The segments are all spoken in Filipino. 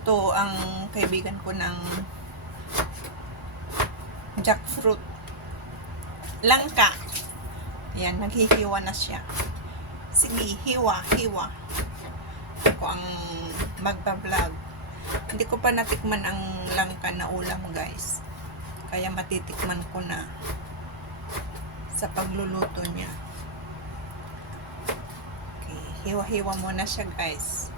magluluto ang kaibigan ko ng jackfruit. Langka. Yan, naghihiwa na siya. Sige, hiwa, hiwa. Ako ang magbablog. Hindi ko pa natikman ang langka na ulam, guys. Kaya matitikman ko na sa pagluluto niya. Okay, hiwa-hiwa muna siya, guys.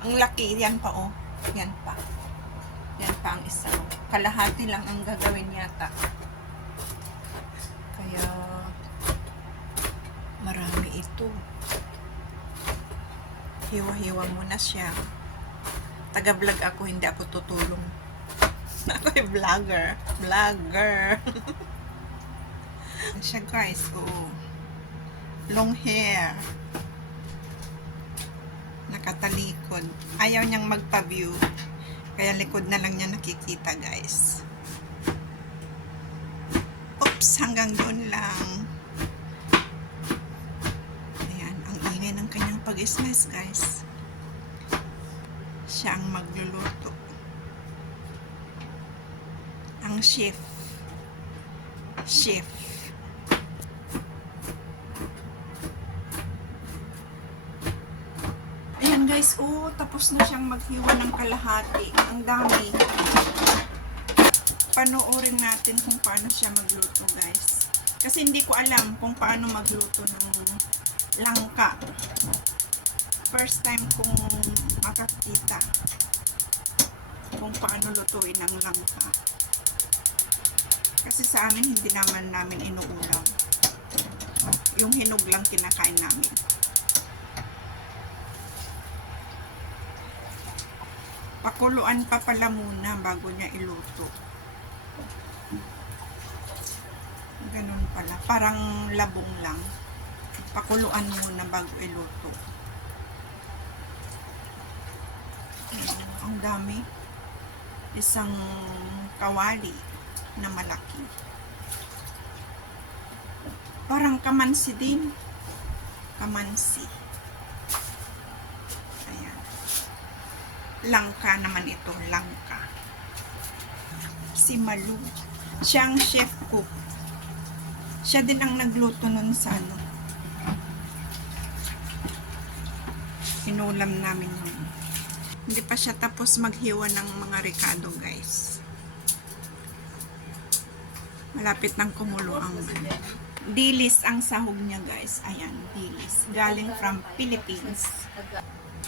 Ang laki, yan pa oh. Yan pa. Yan pa ang isa. Kalahati lang ang gagawin yata. Kaya, marami ito. Hiwa-hiwa muna siya. Taga-vlog ako, hindi ako tutulong. Ako ay vlogger. Vlogger. siya guys, oo. Long hair nakatalikod. Ayaw niyang magpa-view. Kaya likod na lang niya nakikita, guys. Oops, hanggang doon lang. Ayan, ang ingay ng kanyang pag-slice, guys. Siya ang magluluto. Ang chef. Chef. Ayan guys, oh, tapos na siyang maghiwa ng kalahati. Ang dami. Panoorin natin kung paano siya magluto guys. Kasi hindi ko alam kung paano magluto ng langka. First time kong makakita kung paano lutuin ng langka. Kasi sa amin, hindi naman namin inuulam. Yung hinog lang kinakain namin. Pakuluan pa pala muna bago niya iluto. Ganun pala. Parang labong lang. Pakuluan muna bago iluto. Ang dami. Isang kawali na malaki. Parang kamansi din. Kamansi. Ayan. Langka naman ito, langka. Si Malu. Siya ang chef cook. Siya din ang nagluto nun sa ano. Inulam namin nun. Hindi pa siya tapos maghiwa ng mga ricado, guys. Malapit nang kumulo ang dilis ang sahog niya, guys. Ayan, dilis. Galing from Philippines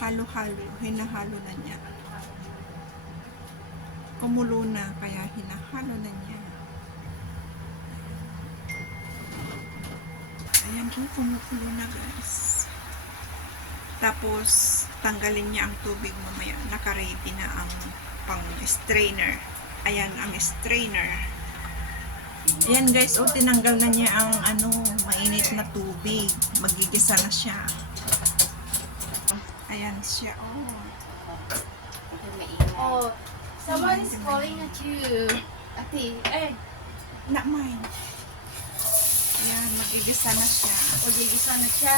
halo-halo, hinahalo na niya. Kumulo na, kaya hinahalo na niya. Ayan po, kumukulo na guys. Tapos, tanggalin niya ang tubig mamaya. Naka-ready na ang pang strainer. Ayan ang strainer. Ayan guys, o tinanggal na niya ang ano, mainit na tubig. Magigisa na siya. Ayan siya, oh. Oh, someone is calling at you. Ate, eh, Not mine. Ayan, magigisa na siya. o gigisa na siya.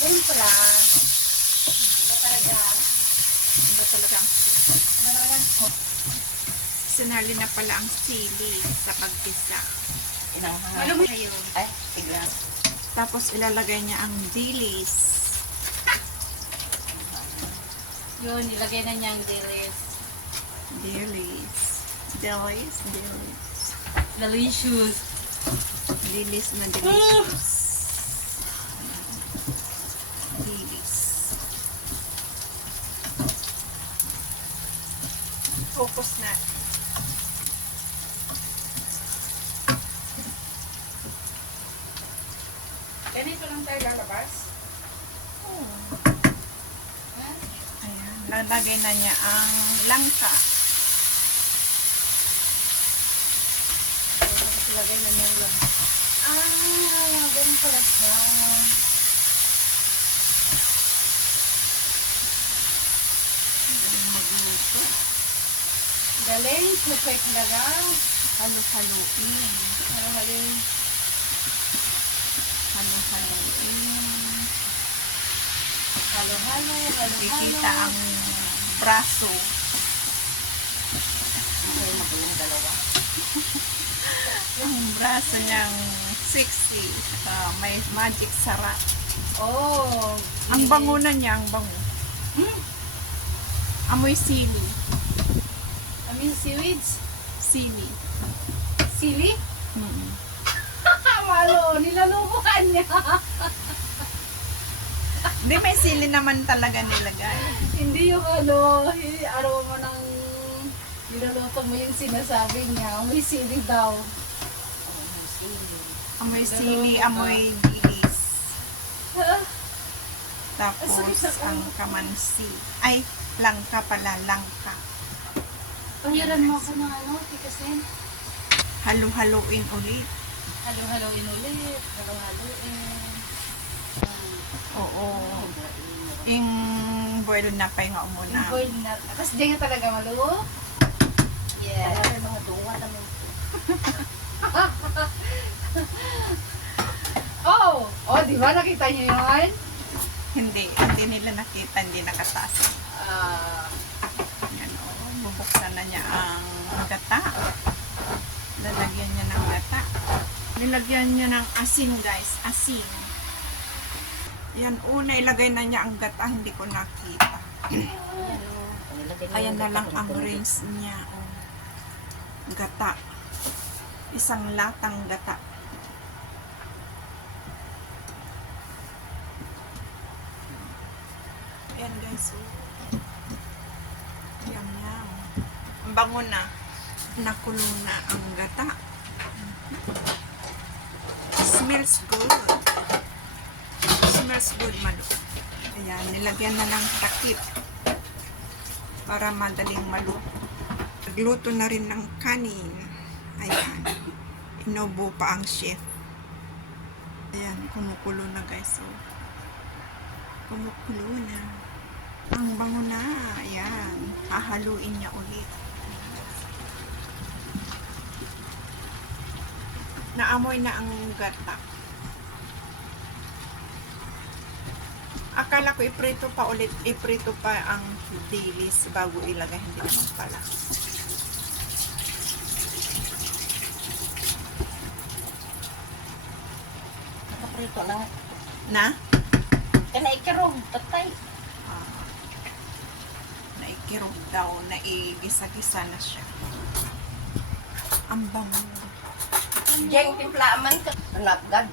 Ganun pala. Iba talaga. Iba talaga ang Iba talaga. Sinali na pala ang sili sa paggisa. Inanghang. Alam mo kayo. Ay, sige. Tapos ilalagay niya ang dilis. Yun, nilagay na niya ang dilis. Dilis. Dilis. Dilis. Delicious. Dilis na delicious. Dilis. Focus na. Ganito lang tayo lalabas. Oh. Ha? Ayan. Lalagay na niya ang langka. Ilagay na niya yung Ah, ganun pala siya. Galing, super talaga. Halo-haloin. Halo-haloin. Halo, halo, halo, Kikita ang braso. Okay, magulang dalawa. Ang braso niyang sexy. Saka may magic sarap. Oh. Ang bango na niya, ang bango. Hmm? Amoy sili. Mean, seaweeds. Sili. Sili? Mm. Malo, nilalubukan niya. Hindi, may sili naman talaga nilagay. Hindi yung ano, mo nang niluluto mo yung sinasabi niya. May sili daw. Oh, may sili. Amoy sili, amoy. Ah, Tapos, Ang kamansi. Ay, langka pala, langka. Pahiran mo ako ng ano, tikasin. Halo-haloin ulit. Halo-haloin ulit. Halo-haloin. Oo. Ing boil na pa yung muna. Yung boil na. Tapos di nga talaga maluto. Yeah. Kaya mga tunga naman. oh! Oh, di ba nakita niyo yun? Hindi, hindi nila nakita, hindi nakataas. Ah, Yan, oo. Bubuksan na niya ang gata. Lalagyan niya ng gata. Nilagyan niya ng asin, guys. Asin. Yan, una ilagay na niya ang gata. Hindi ko nakita. Ayan na lang ang rinse niya. Oh. Gata. Isang latang gata. Ayan guys. Oh. Yum yum. Ang bango na. Nakulo na ang gata. Smells good. Good, Malu. Ayan, nilagyan na ng takip para madaling maluto. Nagluto na rin ng kanin. Ayan. Inubo pa ang chef. Ayan, kumukulo na guys. So, kumukulo na. Ang bango na. Ayan. Hahaluin niya ulit. Naamoy na ang gata. Akala ko iprito pa ulit, iprito pa ang dilis bago ilagay, hindi naman pala. nakaprito lang. Na? Kana ikirong, tatay. Ah, naikirog daw, naigisa-gisa na siya. Ang bango. Diyan timplaman ka. Napgad.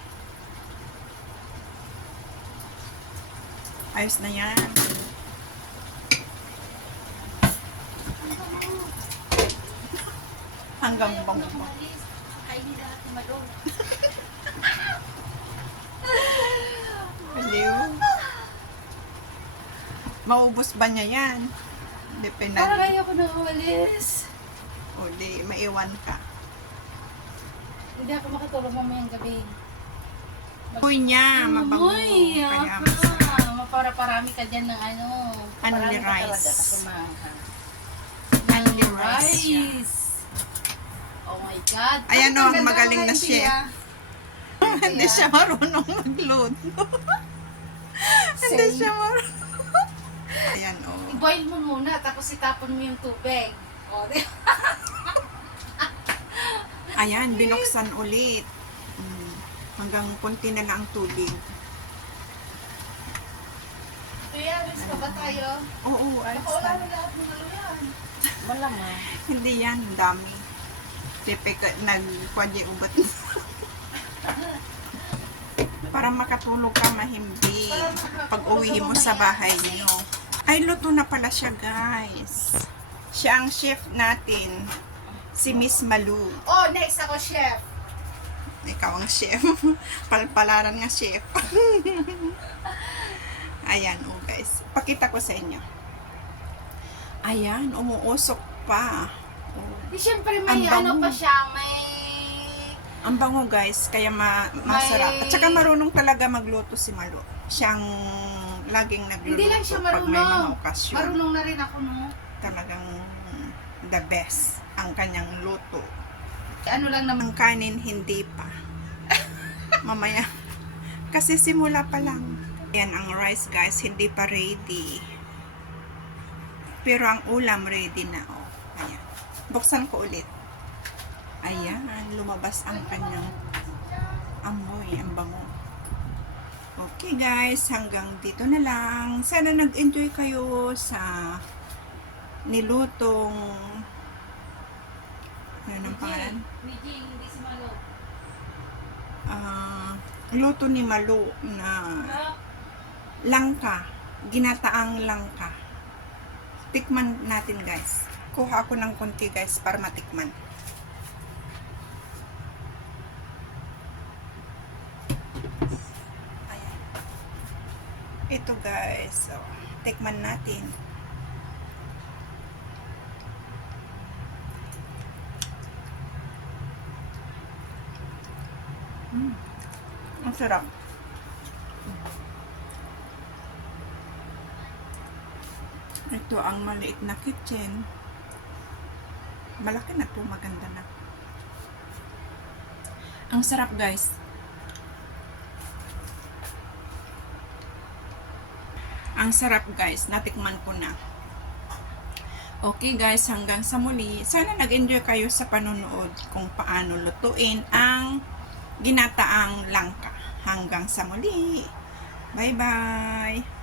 Ayos na yan. Hanggang bango pa. Ay, hindi lahat malong. Aliw. Maubos ba niya yan? Pinag... Parang ayoko na umalis. O di, maiwan ka. Hindi ako makatulog mamayang gabi. Amoy niya, mabango. Uy, Kaya ah, masarap. Para parami ka dyan ng ano. Only Parami ka rice. talaga kasi mahal. Only rice siya. Rice. Oh my God. Ayan, Ang oh, magaling na ah. Hindi siya marunong magluto. Hindi siya marunong. Ayan, oh. I-boil mo muna, tapos itapon mo yung tubig. O, di Ayan, binuksan ulit. Mm, hanggang konti na lang ang tubig. Kuya, miss pa ba tayo? Oo, ayos Baka wala na. na lahat ng ano yan. Malamang. Hindi yan, ang dami. Tepe ka, nagkwadya ubat. Para makatulog ka mahimbing. Pag uwi mo sa bahay nyo. Ay, luto na pala siya, guys. Siya ang chef natin. Si Miss Malu. Oh, next ako, chef. Ikaw ang chef. Palpalaran nga chef. Ayan, oh guys. Pakita ko sa inyo. Ayan, umuusok pa. Oh. Di syempre Ang may ano pa siya, may... Ang bango guys, kaya ma masarap. At saka marunong talaga magluto si Malu. Siyang laging nagluluto Hindi lang siya pag may mga marunong. okasyon. Marunong na rin ako, no? Talagang the best ang kanyang luto. Ano lang naman. Ang kanin hindi pa. Mamaya. Kasi simula pa lang. Yan ang rice guys, hindi pa ready. Pero ang ulam ready na. Oh. Ayan. Buksan ko ulit. Ayan, lumabas ang kanyang amoy, ang bango. Okay guys, hanggang dito na lang. Sana nag-enjoy kayo sa nilutong ano ang pangalan? Ah, luto ni Malu na langka, ginataang langka. Tikman natin guys. Kuha ako ng konti guys para matikman. Ito guys, so, tikman natin. Mm. Ang sarap. Ito ang maliit na kitchen. Malaki na to, maganda na. Ang sarap guys. Ang sarap guys, natikman ko na. Okay guys, hanggang sa muli. Sana nag-enjoy kayo sa panonood kung paano lutuin ang ginataang langka. Hanggang sa muli. Bye-bye!